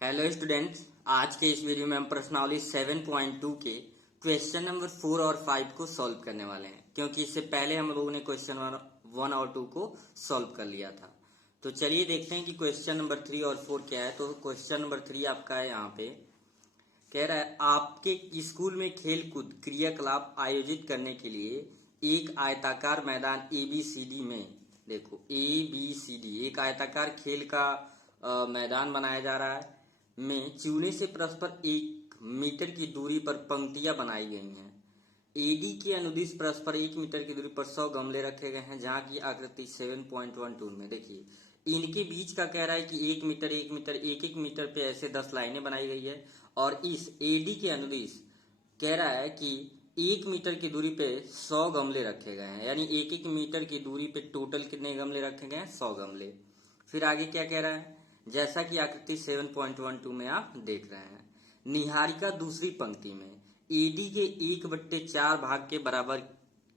Hello students, आज के इस वीडियो में हम प्रश्नावली 7.2 के क्वेश्चन नंबर 4 और 5 को सॉल्व करने वाले हैं, क्योंकि इससे पहले हम लोगों ने क्वेश्चन 1 और 2 को सॉल्व कर लिया था। तो चलिए देखते हैं कि क्वेश्चन नंबर 3 और 4 क्या है। तो क्वेश्चन नंबर 3 आपका है, यहाँ पे कह रहा है आपके स्कूल में खेल कूद क्रियाकलाप आयोजित करने के लिए एक आयताकार मैदान ABCD में, देखो ABCD एक आयताकार खेल का मैदान बनाया जा रहा है में चूने से परस्पर 1 मीटर की दूरी पर पंक्तियां बनाई गई हैं। AD के अनुदिश परस्पर 1 मीटर की दूरी पर 100 गमले रखे गए हैं, जहां की आकृति 7.12 में देखिए। इनके बीच का कह रहा है कि 1 मीटर 1 मीटर 1 मीटर पे ऐसे 10 लाइनें बनाई गई है, और इस AD के अनुदिश कह रहा है कि 1 मीटर की दूरी पे 100 गमले रखे गए हैं, यानी 1 मीटर की दूरी पे टोटल कितने गमले रखे गए हैं? 100 गमले। फिर आगे क्या कह रहा है, जैसा कि आकृति 7.12 में आप देख रहे हैं। निहारिका दूसरी पंक्ति में AD के 1/4 भाग के बराबर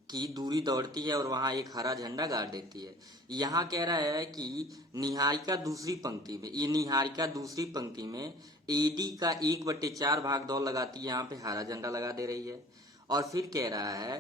की दूरी दौड़ती है और वहां एक हरा झंडा गाड़ देती है। यहाँ कह रहा है कि निहारिका दूसरी पंक्ति में, ये निहारिका दूसरी पंक्ति में AD का 1/4 भाग दौड़ लगाती है, यहाँ पे हरा झंडा लगा दे रही है। और फिर कह रहा है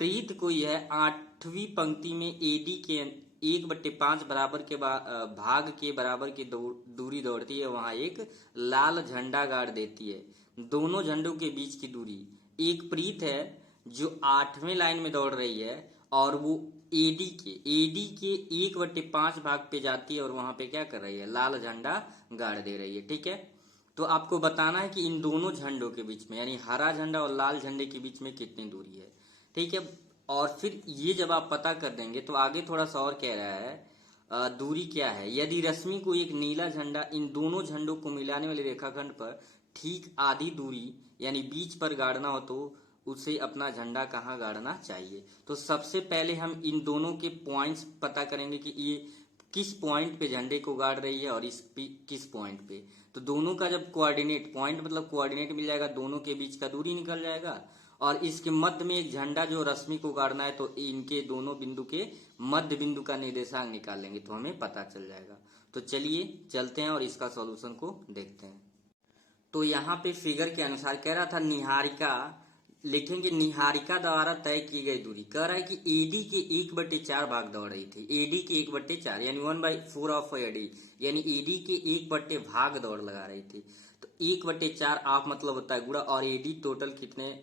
प्रीत को यह 8वीं पंक्ति में AD के 1/5 बराबर के भाग के बराबर की दूरी दौड़ती है, वहां एक लाल झंडा गाड़ देती है। दोनों झंडों के बीच की दूरी, एक प्रीत है जो 8वें लाइन में दौड़ रही है, और वो AD के 1/5 भाग पे जाती है और वहां पे क्या कर रही है? लाल झंडा गाड़ दे रही है। ठीक है, तो आपको बताना है कि इन दोनों झंडों के बीच में, यानी हरा झंडा और लाल झंडे के बीच में कितनी दूरी है। ठीक है, और फिर ये जब आप पता कर देंगे तो आगे थोड़ा सा और कह रहा है दूरी क्या है। यदि रश्मि को एक नीला झंडा इन दोनों झंडों को मिलाने वाले रेखाखंड पर ठीक आधी दूरी यानी बीच पर गाड़ना हो, तो उसे अपना झंडा कहाँ गाड़ना चाहिए। तो सबसे पहले हम इन दोनों के पॉइंट्स पता करेंगे कि ये किस पॉइंट पे झंडे को गाड़ रही है और किस पॉइंट पे। तो दोनों का जब कोऑर्डिनेट, पॉइंट मतलब कोऑर्डिनेट मिल जाएगा, दोनों के बीच का दूरी निकल जाएगा, और इसके मध्य में एक झंडा जो रश्मि को गाड़ना है, तो इनके दोनों बिंदु के मध्य बिंदु का निर्देशांक निकाल लेंगे तो हमें पता चल जाएगा। तो चलिए चलते हैं और इसका सॉल्यूशन को देखते हैं। तो यहाँ पे फिगर के अनुसार कह रहा था निहारिका, लिखेंगे निहारिका द्वारा तय की गई दूरी। कह रहा है कि AD के 1/4 भाग दौड़ रही थी, AD के 1/4 यानी 1/4 ऑफ AD, यानी AD के 1 भाग दौड़ लगा रही थी। तो 1/4 आप मतलब होता है गुणा, और AD टोटल कितने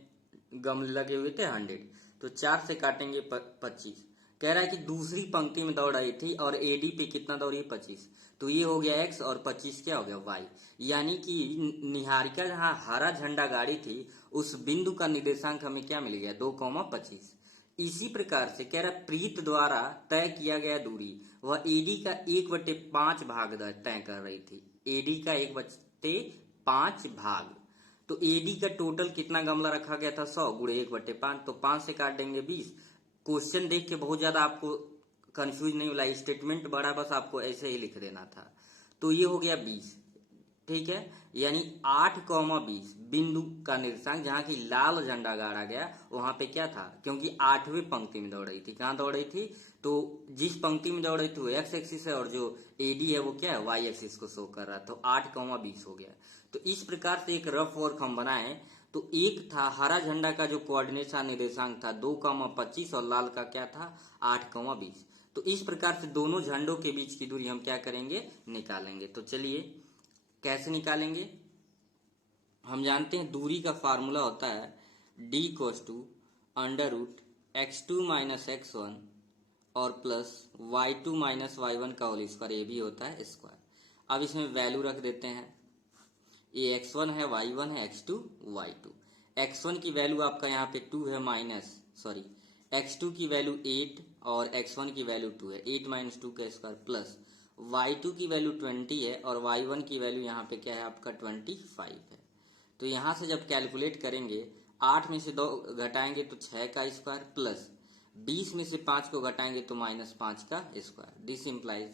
गमले लगे हुए थे? 100। तो 4 से काटेंगे 25। कह रहा है कि दूसरी पंक्ति में दौड़ रही थी और AD पे कितना दौड़ी है? 25। तो ये हो गया X और 25 क्या हो गया? Y। यानी कि निहारिका जहां हरा झंडा गाड़ी थी उस बिंदु का निर्देशांक हमें क्या मिल गया? 2,25। इसी प्रकार से कह रहा प्रीत द्वारा तय किया गया दूरी, वह AD का 1/5 भाग तय कर रही थी, AD का 1/5 भाग। तो AD का टोटल कितना गमला रखा गया था? 100 गुणे 1/5, तो 5 से काट देंगे 20। क्वेश्चन देख के बहुत ज्यादा आपको कंफ्यूज नहीं होला, स्टेटमेंट बड़ा, बस आपको ऐसे ही लिख देना था। तो ये हो गया 20। ठीक है, यानी 8,20 बिंदु का निर्देशांक, जहां की लाल झंडा गाड़ा गया वहां पे क्या था? क्योंकि 8वीं पंक्ति में दौड़ रही थी। कहां दौड़ रही थी? तो जिस पंक्ति में दौड़ रही थी वो X एक्सिस है, और जो AD है वो क्या है? Y एक्सिस को शो कर रहा है। तो 8,20 हो गया। तो इस प्रकार से एक रफ वर्क हम बनाए। तो एक था हरा झंडा का जो कोऑर्डिनेट निर्देशांक था 2,25, और लाल का क्या था? 8,20। तो इस प्रकार से दोनों झंडों के बीच की दूरी हम क्या करेंगे? निकालेंगे। तो चलिए कैसे निकालेंगे? हम जानते हैं दूरी का फार्मूला होता है D = √(x2 - x1) और प्लस y2 - y1 का होल स्क्वायर, ये भी होता है स्क्वायर। अब इसमें वैल्यू रख देते हैं, ये x1 है, y1 है, x2 y2। x1 की वैल्यू आपका यहाँ पे 2 है, x2 की वैल्यू 8 और x1 की वैल्यू 2 है, 8 - 2 का स्क्वायर, प्लस y2 की वैल्यू 20 है और y1 की वैल्यू यहाँ पे क्या है आपका? 25 है। तो यहाँ से जब कैलकुलेट करेंगे, 8 में से 2 घटाएंगे तो 6 का स्क्वायर, प्लस 20 में से 5 को घटाएंगे तो -5 का स्क्वायर। दिस इम्प्लाइज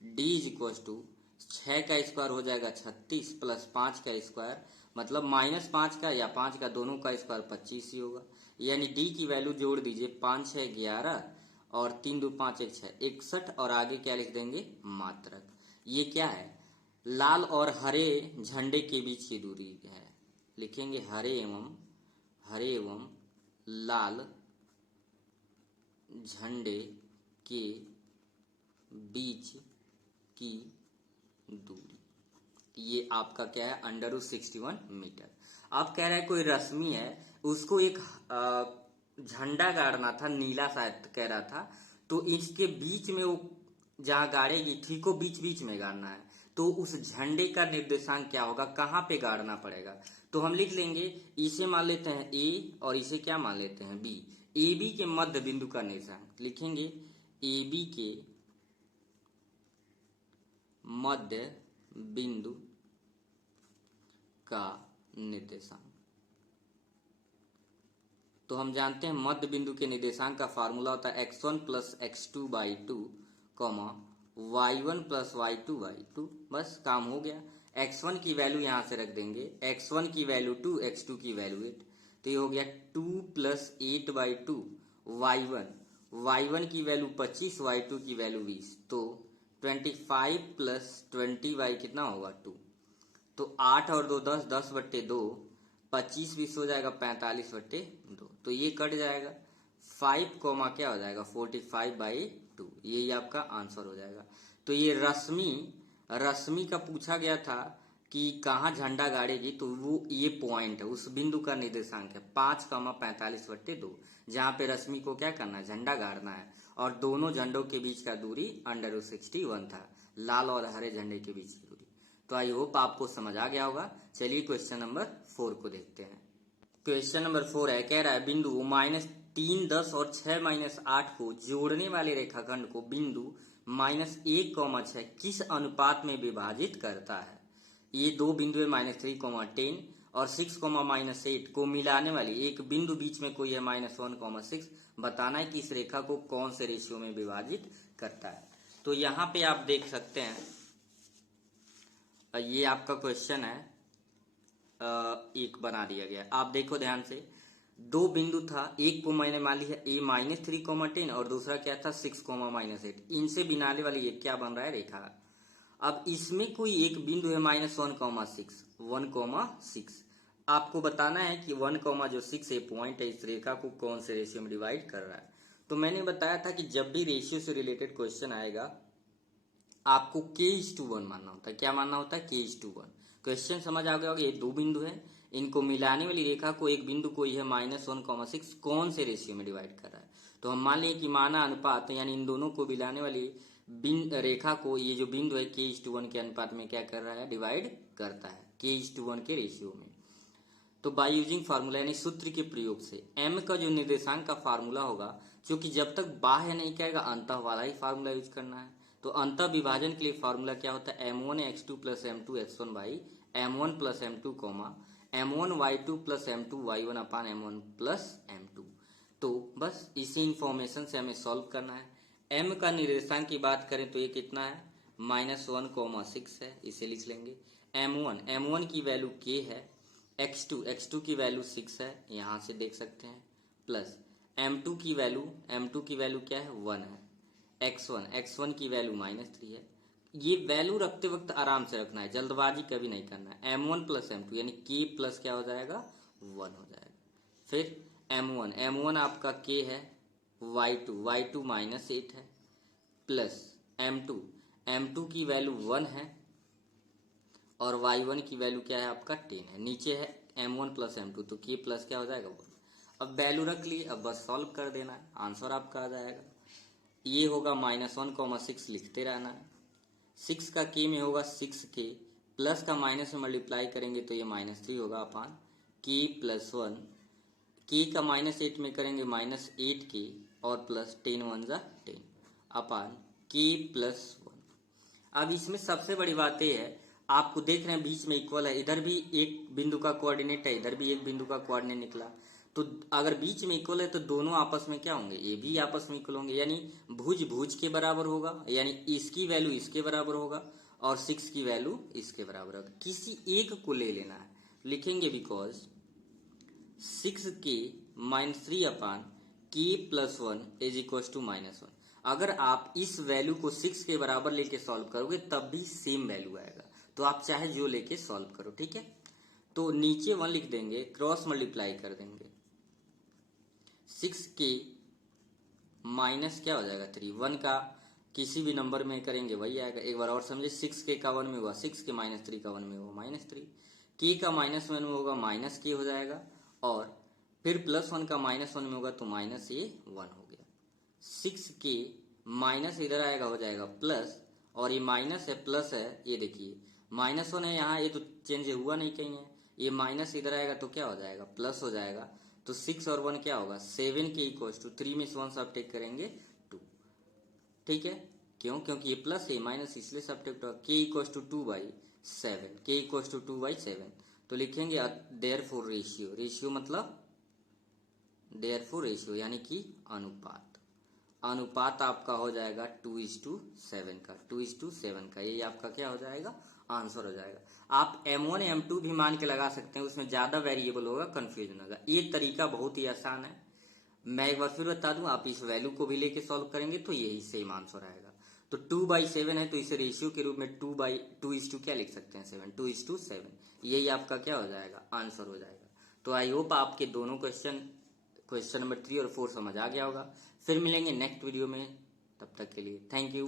D = 6 का स्क्वायर हो जाएगा 36, प्लस 5 का स्क्वायर मतलब -5 का या 5 का, दोनों का स्क्वायर 25 ही होगा। यानी D की वैल्यू जोड़ दीजिए, 5 6 11 और 3 2 5 1 6 61, और आगे क्या लिख देंगे? मात्रक। ये क्या है? लाल और हरे झंडे के बीच की दूरी है। लिखेंगे हरे एवं लाल झंडे के बीच की दूरी, ये आपका क्या है, √61 मीटर। आप कह रहे हैं कोई रश्मि है, उसको एक झंडा गाड़ना था, नीला शायद कह रहा था, तो इसके बीच में वो जहां गाड़ेगी ठीक हो बीच बीच में गाड़ना है, तो उस झंडे का निर्देशांक क्या होगा, कहाँ पे गाड़ना पड़ेगा। तो हम लिख लेंगे, इसे मान लेते हैं ए और इसे क्या मान लेते हैं बी। ए बी के मध्य बिंदु का निर्देशांक लिखेंगे, ए बी के मध्य बिंदु का निर्देशांक। तो हम जानते हैं मध्य बिंदु के निर्देशांक का फार्मूला होता है x1 plus x2/2 comma y1 plus y2/2। बस काम हो गया। x1 की वैल्यू यहां से रख देंगे, x1 की वैल्यू 2, x2 की वैल्यू 8, तो ये हो गया 2 प्लस 8/2 y1 की वैल्यू 25, y2 की वैल्यू 20, तो 25 प्लस 20 बाई कितना होगा 2, तो 8 और 2 10, 10/2, 25 20 हो जाएगा 45/2, तो ये कट जाएगा 5 कॉमा क्या हो जाएगा 45/2, यही आपका आंसर हो जाएगा। तो ये रश्मि का पूछा गया था कि कहाँ झंडा गाड़ेगी, तो वो ये पॉइंट है, उस बिंदु का निर्देशांक है 5,45/2, जहां पे रश्मि को क्या करना है, झंडा गाड़ना है, और दोनों झंडों के बीच का दूरी √61 था, लाल और हरे झंडे के बीच की दूरी। तो आई होप आपको समझ आ गया होगा। चलिए क्वेश्चन नंबर 4 को देखते हैं। क्वेश्चन नंबर 4 है, कह रहा है बिंदु -3, 10 और 6 8 को जोड़ने वाले रेखाखंड को बिंदु -1, 6 किस अनुपात में विभाजित करता है। ये दो बिंदु है -3, 10 और 6, -8 को मिलाने वाली एक बिंदु बीच में कोई है -1, 6, बताना है कि इस रेखा को कौन से रेशियो में विभाजित करता है। तो यहाँ पे आप देख सकते हैं, ये आपका क्वेश्चन है, एक बना दिया गया। आप देखो ध्यान से, दो बिंदु था, एक को मैंने मान लिया a -3, 10 और दूसरा क्या था 6, -8, इनसे बनाने वाली ये क्या बन रहा है रेखा। अब इसमें कोई एक बिंदु है -1, 1,6। आपको बताना है कि 1,6 पॉइंट है, इस रेखा को कौन से रेशियो में डिवाइड कर रहा है। तो मैंने बताया था कि जब भी रेशियो से रिलेटेड क्वेश्चन आएगा आपको k:1 मानना होता है। क्या मानना होता है, k:1। क्वेश्चन समझ आ गया होगा, ये दो बिंदु है, इनको मिलाने वाली रेखा को एक बिंदु कोई है -1,6 कौन से रेशियो में डिवाइड कर रहा है। तो हम मान लें कि माना अनुपात, यानी इन दोनों को मिलाने वाली रेखा को ये जो बिंदु है k:1 के अनुपात में क्या कर रहा है, डिवाइड करता है, k:1 के रेशियो में। तो बाय यूजिंग फार्मूला, यानी सूत्र के प्रयोग से m का जो निर्देशांक का फार्मूला होगा, क्योंकि जब तक बाह्य नहीं कहेगा अंतः वाला ही फार्मूला यूज करना है। तो अंतः विभाजन के लिए फार्मूला क्या होता है, m1x2 + m2x1 by m1 + m2 m1y2 + m2y1 upon m1 + m2। तो बस इसी इंफॉर्मेशन से हमें सॉल्व करना है। m का निर्देशांक की बात करें तो ये कितना है, -1,6 है, इसे लिख लेंगे। m1 की वैल्यू k है, x2 की वैल्यू 6 है, यहां से देख सकते हैं, प्लस m2 की वैल्यू क्या है, 1 है, x1 की वैल्यू -3 है। ये वैल्यू रखते वक्त आराम से रखना है, जल्दबाजी कभी नहीं करना है। m1 + m2 यानी k प्लस क्या हो जाएगा, 1 हो जाएगा। फिर m1 आपका k है, y2 -8 है, प्लस m2 की वैल्यू 1 है, और y1 की वैल्यू क्या है आपका 10 है। नीचे है m1 + m2, तो k प्लस क्या हो जाएगा 1। अब वैल्यू रख लिए, अब बस सॉल्व कर देना है, आंसर आपका आ जाएगा। ये होगा -1,6 लिखते रहना है, 6 का k में होगा 6k, प्लस का माइनस में मल्टीप्लाई करेंगे तो ये -3 होगा अपान k + 1, k का -8 में करेंगे -8k, और प्लस 10 1 जा 10 अपान k + 1। अब इसमें सबसे बड़ी बात ये है, आपको देख रहे हैं बीच में इक्वल है, इधर भी एक बिंदु का कोऑर्डिनेट है, इधर भी एक बिंदु का कोऑर्डिनेट निकला, तो अगर बीच में इक्वल है तो दोनों आपस में क्या होंगे, ये भी आपस में इक्वल होंगे, यानी भुज के बराबर होगा, यानी इसकी वैल्यू इसके बराबर होगा, और 6 की वैल्यू इसके बराबर होगा। किसी एक को ले लेना है, लिखेंगे बिकॉज 6k -3 अपान k + 1 = -1। अगर आप इस वैल्यू को 6 के बराबर लेके सॉल्व करोगे तब भी सेम वैल्यू आएगा। तो आप चाहे जो लेके सॉल्व करो, ठीक है। तो नीचे 1 लिख देंगे, क्रॉस मल्टीप्लाई कर देंगे, 6 के माइनस क्या हो जाएगा 3, 1 का किसी भी नंबर में करेंगे वही आएगा। एक बार और समझे, 6 के का 1 में हुआ 6 के, माइनस 3 का 1 में हुआ माइनस 3 के का माइनस 1 में होगा माइनस के हो जाएगा, और फिर प्लस 1 का माइनस 1 में होगा तो माइनस ये 1 हो गया। 6 के माइनस इधर आएगा हो जाएगा प्लस, और ये माइनस है प्लस है, ये देखिए माइनस 1 है यहाँ, ये तो चेंज हुआ नहीं कहीं है, ये माइनस इधर आएगा तो क्या हो जाएगा प्लस हो जाएगा। तो 6 और 1 क्या होगा 7 के इक्वल टू 3 में से 1 सब्ट्रैक्ट करेंगे 2, ठीक है। क्यों, क्योंकि ये प्लस है माइनस इसलिए सब्ट्रैक्ट होगा। के इक्वल टू 2/7, के इक्वल टू 2/7, तो लिखेंगे देयरफॉर रेशियो, रेशियो मतलब देयरफॉर रेशियो यानी कि अनुपात, अनुपात आपका हो जाएगा 2:7 का, 2:7 का, ये आपका क्या हो जाएगा आंसर हो जाएगा। आप M1 M2 भी मान के लगा सकते हैं, उसमें ज्यादा वेरिएबल होगा, कंफ्यूजन होगा। ये तरीका बहुत ही आसान है, मैं एक बार फिर बता दूं, आप इस वैल्यू को भी लेके सॉल्व करेंगे तो यही सेम आंसर आएगा। तो 2/7 है तो इसे रेशियो के रूप में 2 क्या लिख सकते हैं 7, 2:7, यही आपका क्या हो जाएगा आंसर हो जाएगा। तो आई होप आपके दोनों क्वेश्चन नंबर 3 और 4 समझ आ गया होगा। फिर मिलेंगे नेक्स्ट वीडियो में, तब तक के लिए थैंक यू।